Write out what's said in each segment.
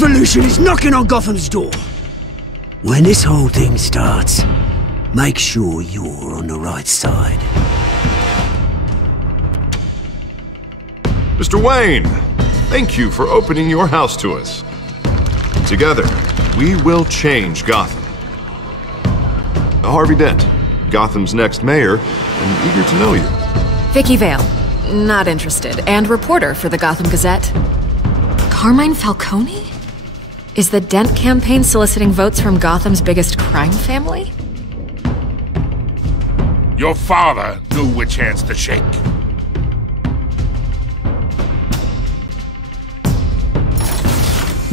revolution is knocking on Gotham's door. When this whole thing starts, make sure you're on the right side. Mr. Wayne, thank you for opening your house to us. Together, we will change Gotham. Harvey Dent, Gotham's next mayor, and eager to know you. Vicky Vale, not interested, and reporter for the Gotham Gazette. Carmine Falcone? Is the Dent campaign soliciting votes from Gotham's biggest crime family? Your father knew which hands to shake.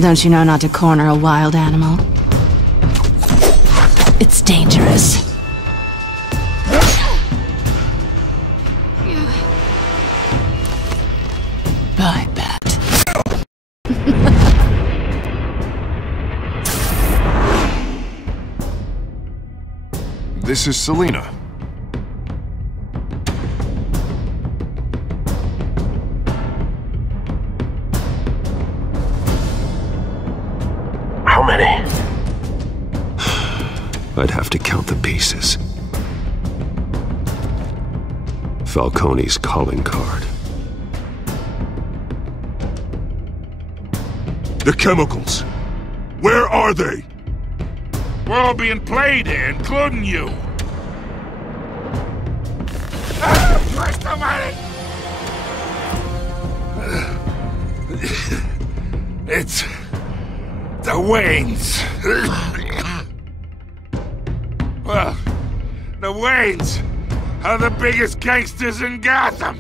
Don't you know not to corner a wild animal? It's dangerous. I bet. This is Selina. How many? I'd have to count the pieces. Falcone's calling card. The chemicals. Where are they? We're all being played here, including you. Christ almighty! It's the Waynes. Well, the Waynes are the biggest gangsters in Gotham.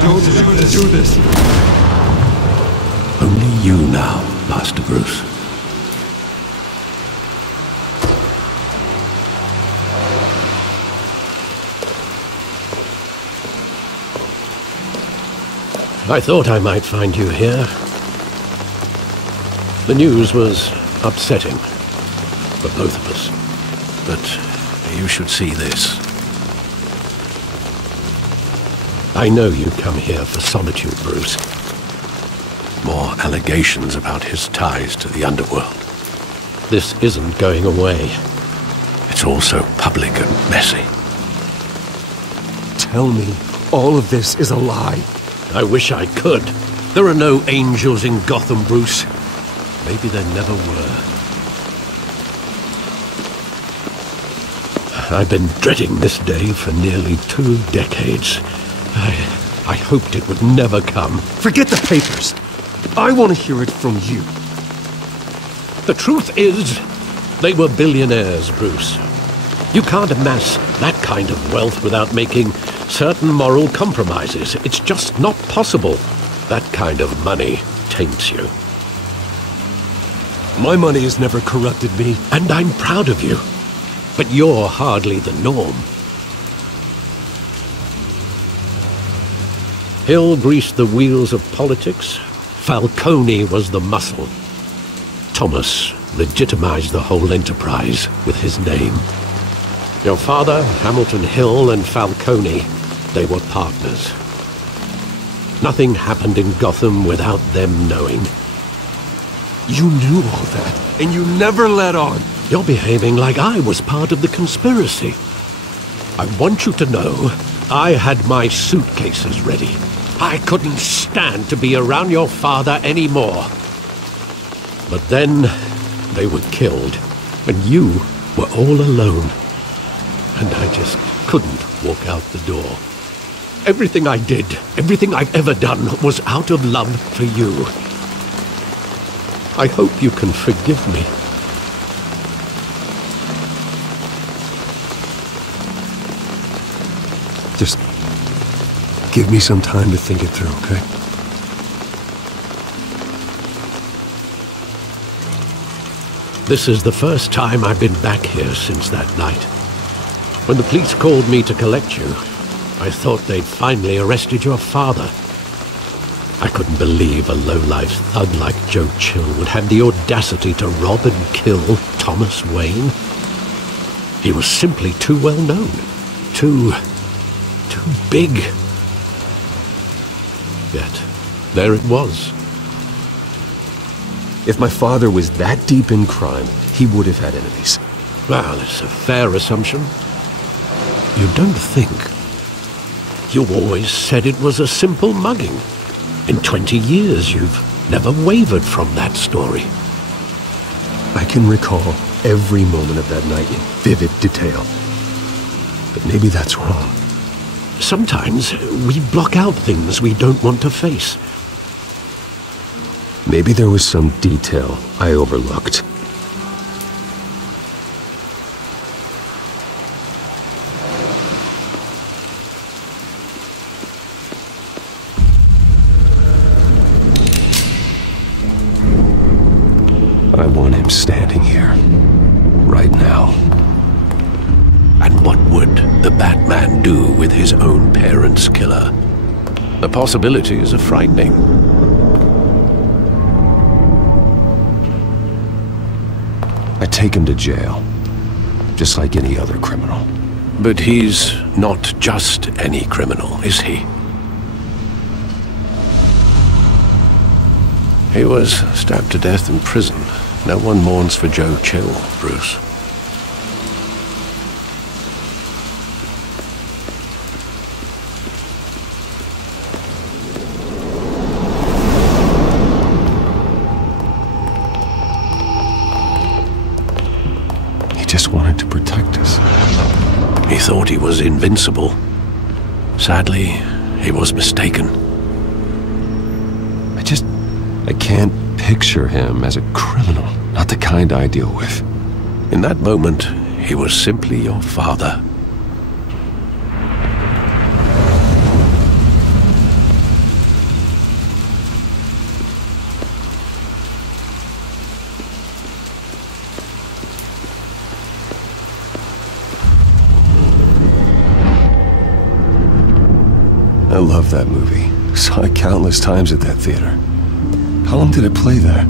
Don't do this. Only you now, Master Bruce. I thought I might find you here. The news was upsetting for both of us, but you should see this. I know you come here for solitude, Bruce. More allegations about his ties to the underworld. This isn't going away. It's all so public and messy. Tell me, all of this is a lie. I wish I could. There are no angels in Gotham, Bruce. Maybe there never were. I've been dreading this day for nearly 2 decades. I hoped it would never come. Forget the papers. I want to hear it from you. The truth is, they were billionaires, Bruce. You can't amass that kind of wealth without making certain moral compromises. It's just not possible. That kind of money taints you. My money has never corrupted me. And I'm proud of you. But you're hardly the norm. Hill greased the wheels of politics. Falcone was the muscle. Thomas legitimized the whole enterprise with his name. Your father, Hamilton Hill, and Falcone, they were partners. Nothing happened in Gotham without them knowing. You knew all that, and you never let on. You're behaving like I was part of the conspiracy. I want you to know I had my suitcases ready. I couldn't stand to be around your father anymore. But then they were killed, and you were all alone, and I just couldn't walk out the door. Everything I did, everything I've ever done, was out of love for you. I hope you can forgive me. Just give me some time to think it through, okay? This is the first time I've been back here since that night. When the police called me to collect you, I thought they'd finally arrested your father. I couldn't believe a low-life thug like Joe Chill would have the audacity to rob and kill Thomas Wayne. He was simply too well known. Too big. Yet, there it was. If my father was that deep in crime, he would have had enemies. Well, it's a fair assumption. You don't think? You always said it was a simple mugging. In 20 years, you've never wavered from that story. I can recall every moment of that night in vivid detail. But maybe that's wrong. Sometimes we block out things we don't want to face. Maybe there was some detail I overlooked. I want him standing here, right now. And what would the Batman do with his own parents' killer? The possibilities are frightening. I take him to jail, just like any other criminal. But he's not just any criminal, is he? He was stabbed to death in prison. No one mourns for Joe Chill, Bruce. He just wanted to protect us. He thought he was invincible. Sadly, he was mistaken. I can't picture him as a criminal, not the kind I deal with. In that moment, he was simply your father. I love that movie. Saw it countless times at that theater. How long did it play there?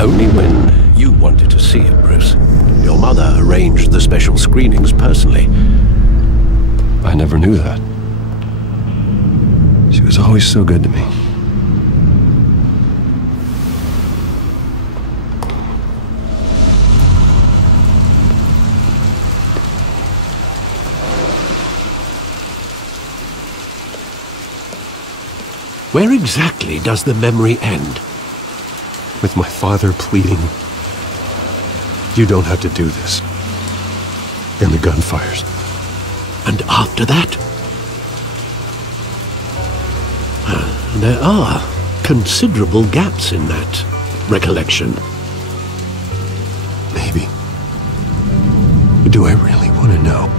Only when you wanted to see it, Bruce. Your mother arranged the special screenings personally. I never knew that. She was always so good to me. Where exactly does the memory end? With my father pleading, "You don't have to do this." And the gun fires. And after that? There are considerable gaps in that recollection. Maybe. But do I really want to know?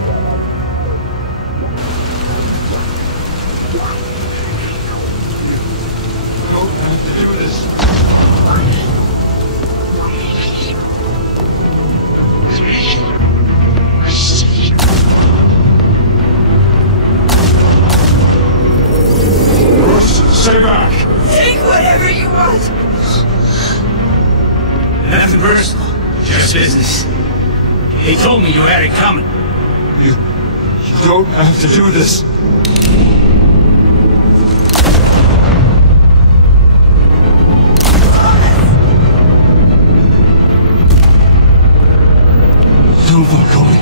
Stay back! Take whatever you want! Nothing personal, just business. He told me you had it coming. You don't have to do this. No, Falcone.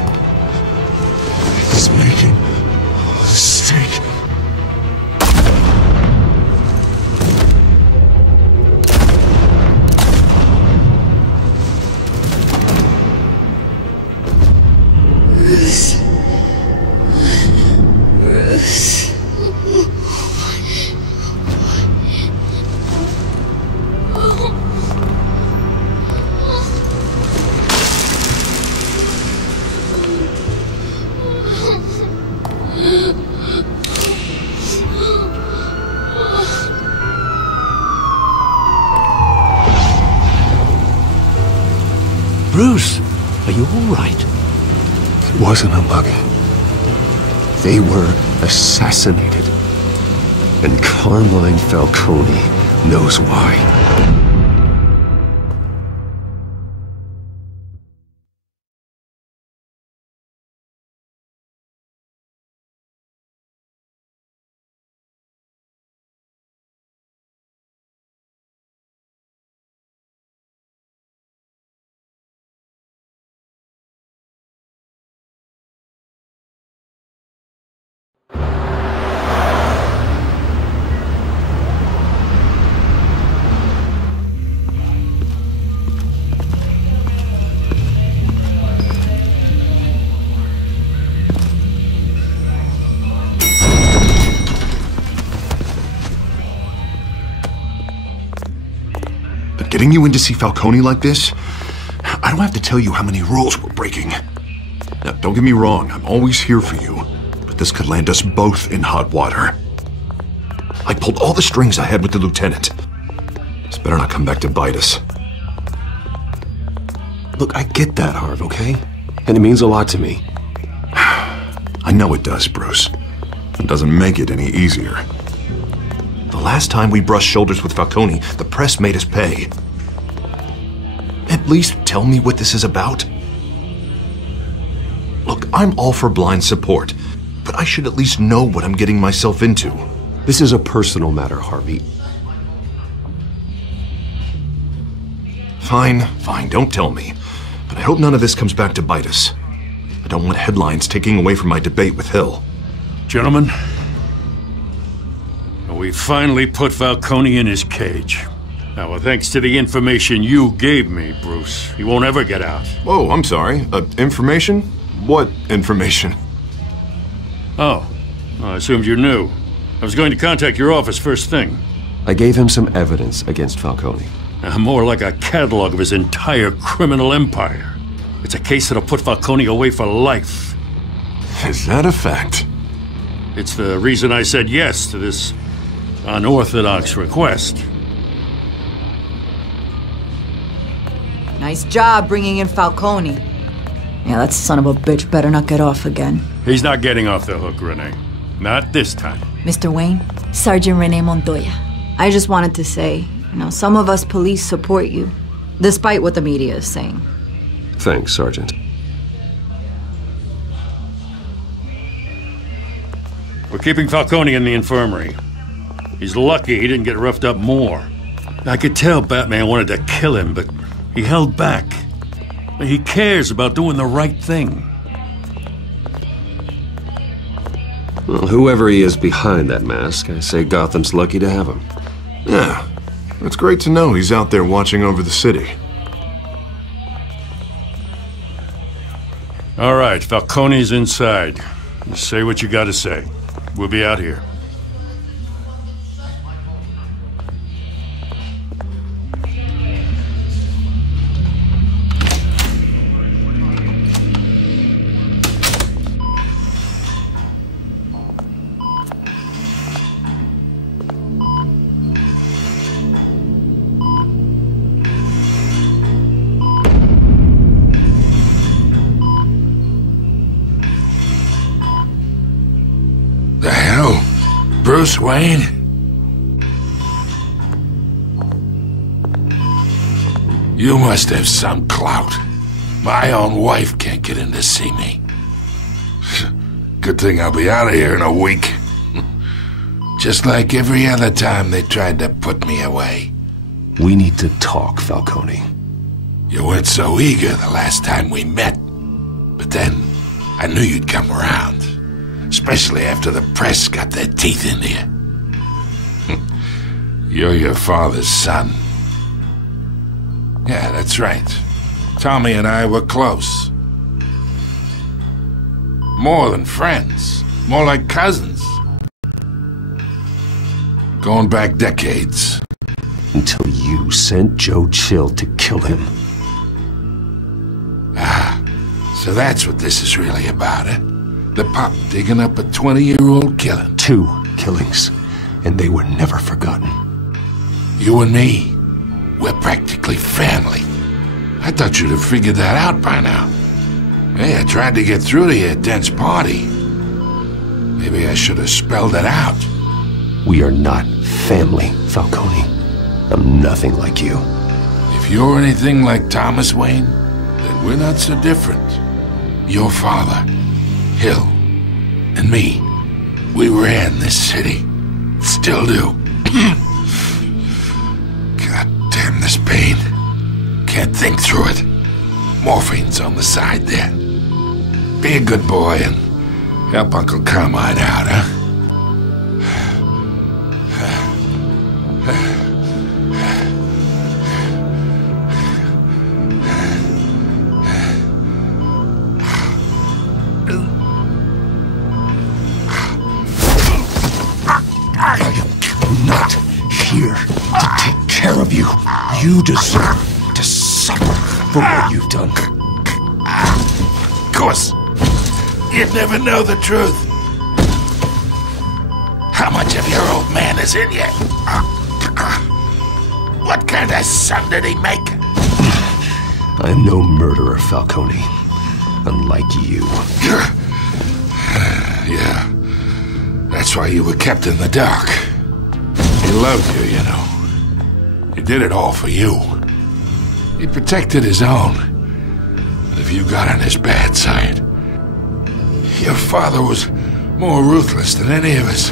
He's making a mistake. Bruce, are you all right? It wasn't a mugging. They were assassinated. And Carmine Falcone knows why. Getting you in to see Falcone like this? I don't have to tell you how many rules we're breaking. Now, don't get me wrong, I'm always here for you, but this could land us both in hot water. I pulled all the strings I had with the lieutenant. This better not come back to bite us. Look, I get that, Harv, okay? And it means a lot to me. I know it does, Bruce. It doesn't make it any easier. The last time we brushed shoulders with Falcone, the press made us pay. At least tell me what this is about. Look, I'm all for blind support, but I should at least know what I'm getting myself into. This is a personal matter, Harvey. Fine, don't tell me. But I hope none of this comes back to bite us. I don't want headlines taking away from my debate with Hill. Gentlemen, we finally put Falcone in his cage. Now, well, thanks to the information you gave me, Bruce, he won't ever get out. Whoa, I'm sorry. Information? What information? Oh, I assumed you knew. I was going to contact your office first thing. I gave him some evidence against Falcone. More like a catalog of his entire criminal empire. It's a case that'll put Falcone away for life. Is that a fact? It's the reason I said yes to this unorthodox request. Nice job bringing in Falcone. Yeah, that son of a bitch better not get off again. He's not getting off the hook, Renee. Not this time. Mr. Wayne, Sergeant Renee Montoya. I just wanted to say, some of us police support you, despite what the media is saying. Thanks, Sergeant. We're keeping Falcone in the infirmary. He's lucky he didn't get roughed up more. I could tell Batman wanted to kill him, but he held back. He cares about doing the right thing. Well, whoever he is behind that mask, I say Gotham's lucky to have him. Yeah, it's great to know he's out there watching over the city. All right, Falcone's inside. You say what you gotta say. We'll be out here. Bruce Wayne? You must have some clout. My own wife can't get in to see me. Good thing I'll be out of here in a week. Just like every other time they tried to put me away. We need to talk, Falcone. You weren't so eager the last time we met. But then, I knew you'd come around. Especially after the press got their teeth into you. You're your father's son. Yeah, that's right. Tommy and I were close. More than friends. More like cousins. Going back decades. Until you sent Joe Chill to kill him. Ah, so that's what this is really about, eh? The pop digging up a 20-year-old killing. 2 killings, and they were never forgotten. You and me, we're practically family. I thought you'd have figured that out by now. Hey, I tried to get through to your dense party. Maybe I should have spelled it out. We are not family, Falcone. I'm nothing like you. If you're anything like Thomas Wayne, then we're not so different. Your father, Hill, and me, we ran this city. Still do. God damn this pain. Can't think through it. Morphine's on the side there. Be a good boy and help Uncle Carmine out, huh? I'm not here to take care of you. You deserve to suffer for what you've done. Of course. You'd never know the truth. How much of your old man is in you? What kind of son did he make? I'm no murderer, Falcone. Unlike you. Yeah. That's why you were kept in the dark. He loved you, you know. He did it all for you. He protected his own. If you got on his bad side. Your father was more ruthless than any of us.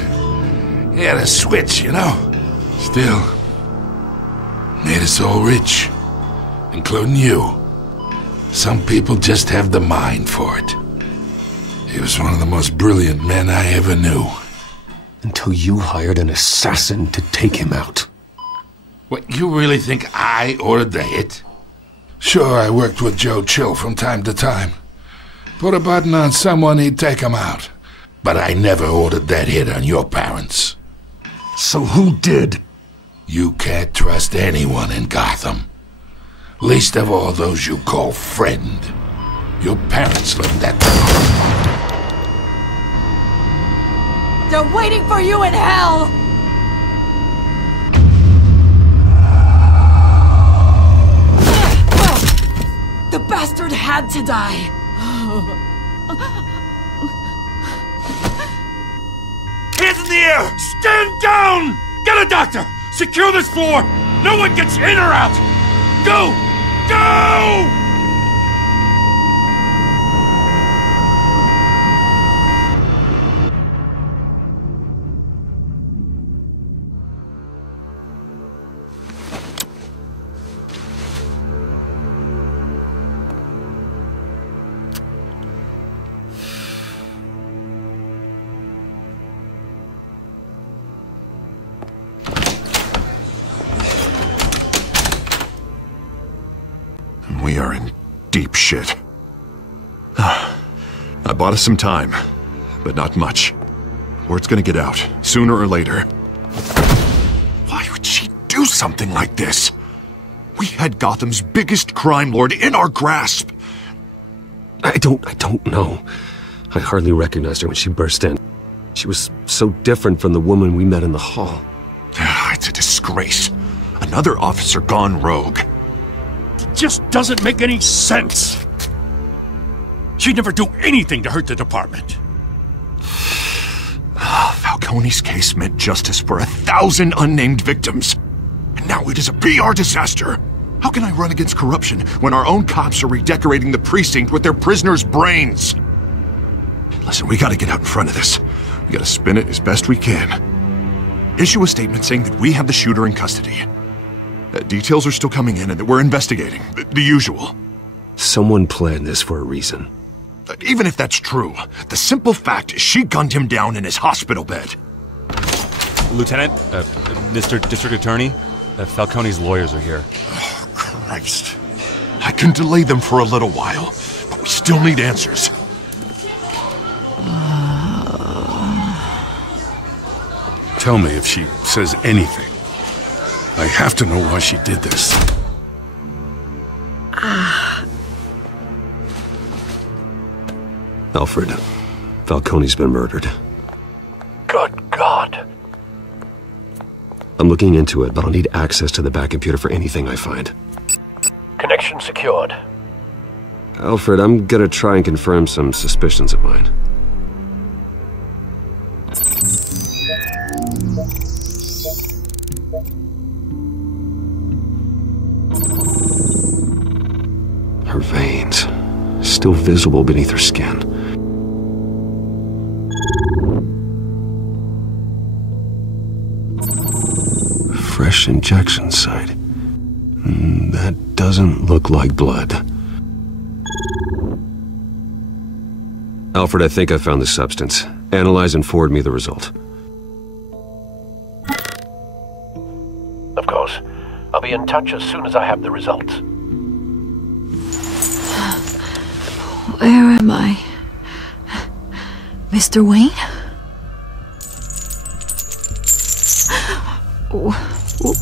He had a switch, you know. Still, made us all rich. Including you. Some people just have the mind for it. He was one of the most brilliant men I ever knew. Until you hired an assassin to take him out. What, you really think I ordered the hit? Sure, I worked with Joe Chill from time to time. Put a button on someone, he'd take him out. But I never ordered that hit on your parents. So who did? You can't trust anyone in Gotham. Least of all those you call friend. Your parents learned that. They're waiting for you in hell! The bastard had to die. Hands in the air! Stand down! Get a doctor! Secure this floor! No one gets in or out! Go! Go! We are in deep shit. I bought us some time, but not much. Word's gonna get out, sooner or later. Why would she do something like this? We had Gotham's biggest crime lord in our grasp. I don't know. I hardly recognized her when she burst in. She was so different from the woman we met in the hall. It's a disgrace. Another officer gone rogue. Just doesn't make any sense. She'd never do anything to hurt the department. Falcone's case meant justice for 1,000 unnamed victims. And now it is a PR disaster. How can I run against corruption when our own cops are redecorating the precinct with their prisoners' brains? Listen, we gotta get out in front of this. We gotta spin it as best we can. Issue a statement saying that we have the shooter in custody. Details are still coming in and that we're investigating. The usual. Someone planned this for a reason. Even if that's true, the simple fact is she gunned him down in his hospital bed. Lieutenant, Mr. District Attorney, Falcone's lawyers are here. Oh, Christ. I can delay them for a little while, but we still need answers. Tell me if she says anything. I have to know why she did this. Alfred, Falcone's been murdered. Good God. I'm looking into it, but I'll need access to the back computer for anything I find. Connect Connection secured. Alfred, I'm gonna try and confirm some suspicions of mine. Her veins, still visible beneath her skin. Fresh injection site. That doesn't look like blood. Alfred, I think I found the substance. Analyze and forward me the result. Of course. I'll be in touch as soon as I have the results. Where am I? Mr. Wayne?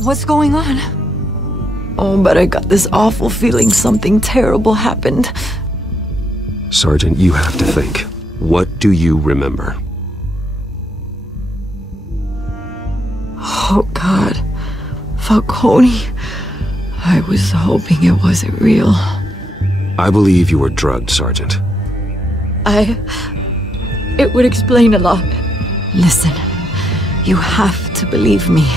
What's going on? Oh, but I got this awful feeling something terrible happened. Sergeant, you have to think. What do you remember? Oh, God. Falcone. I was hoping it wasn't real. I believe you were drugged, Sergeant. It would explain a lot. Listen, you have to believe me.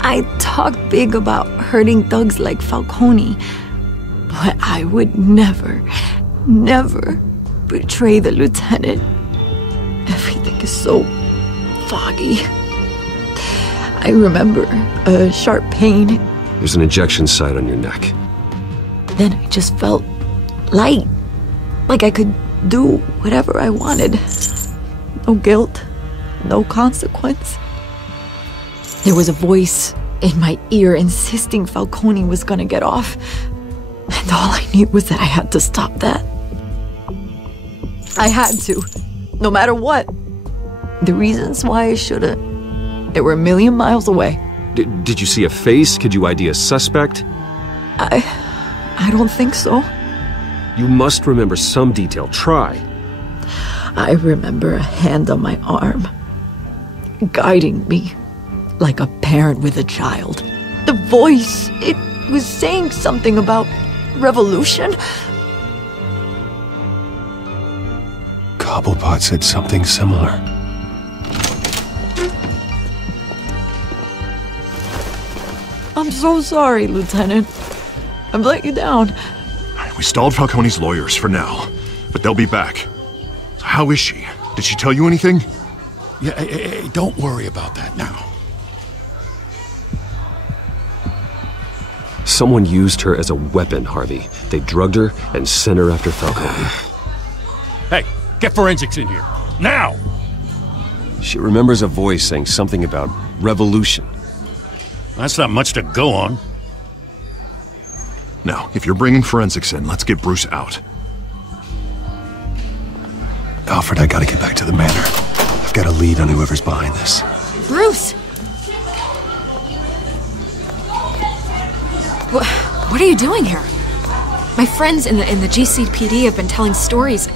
I talk big about hurting thugs like Falcone, but I would never betray the lieutenant. Everything is so foggy. I remember a sharp pain. There's an injection site on your neck. Then I just felt light, like I could do whatever I wanted. No guilt, no consequence. There was a voice in my ear insisting Falcone was gonna get off. And all I knew was that I had to stop that. I had to, no matter what. The reasons why I shouldn't, they were a million miles away. Did you see a face? Could you ID a suspect? I don't think so. You must remember some detail. Try. I remember a hand on my arm, guiding me like a parent with a child. The voice, it was saying something about revolution. Cobblepot said something similar. I'm so sorry, Lieutenant. I've let you down. We stalled Falcone's lawyers for now, but they'll be back. So how is she? Did she tell you anything? Yeah, hey, don't worry about that now. Someone used her as a weapon, Harvey. They drugged her and sent her after Falcone. Hey, get forensics in here. Now! She remembers a voice saying something about revolution. That's not much to go on. Now, if you're bringing forensics in, let's get Bruce out. Alfred, I gotta get back to the manor. I've got a lead on whoever's behind this. Bruce! What are you doing here? My friends in the GCPD have been telling stories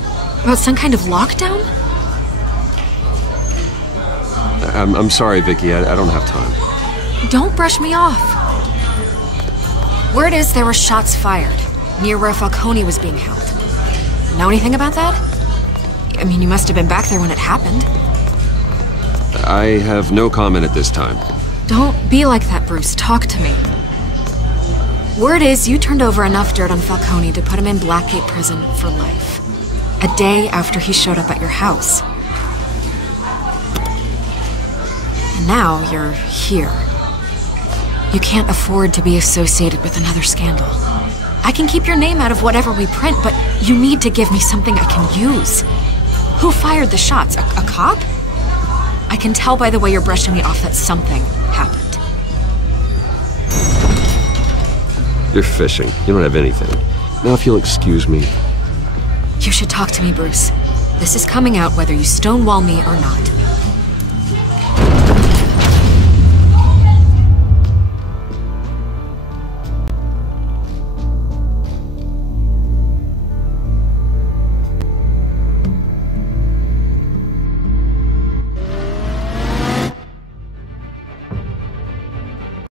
about some kind of lockdown? I'm sorry, Vicky. I don't have time. Don't brush me off. Word is there were shots fired near where Falcone was being held. Know anything about that? I mean, you must have been back there when it happened. I have no comment at this time. Don't be like that, Bruce. Talk to me. Word is you turned over enough dirt on Falcone to put him in Blackgate Prison for life. A day after he showed up at your house. And now you're here. You can't afford to be associated with another scandal. I can keep your name out of whatever we print, but you need to give me something I can use. Who fired the shots? A cop? I can tell by the way you're brushing me off that something happened. You're fishing. You don't have anything. Now if you'll excuse me. You should talk to me, Bruce. This is coming out whether you stonewall me or not.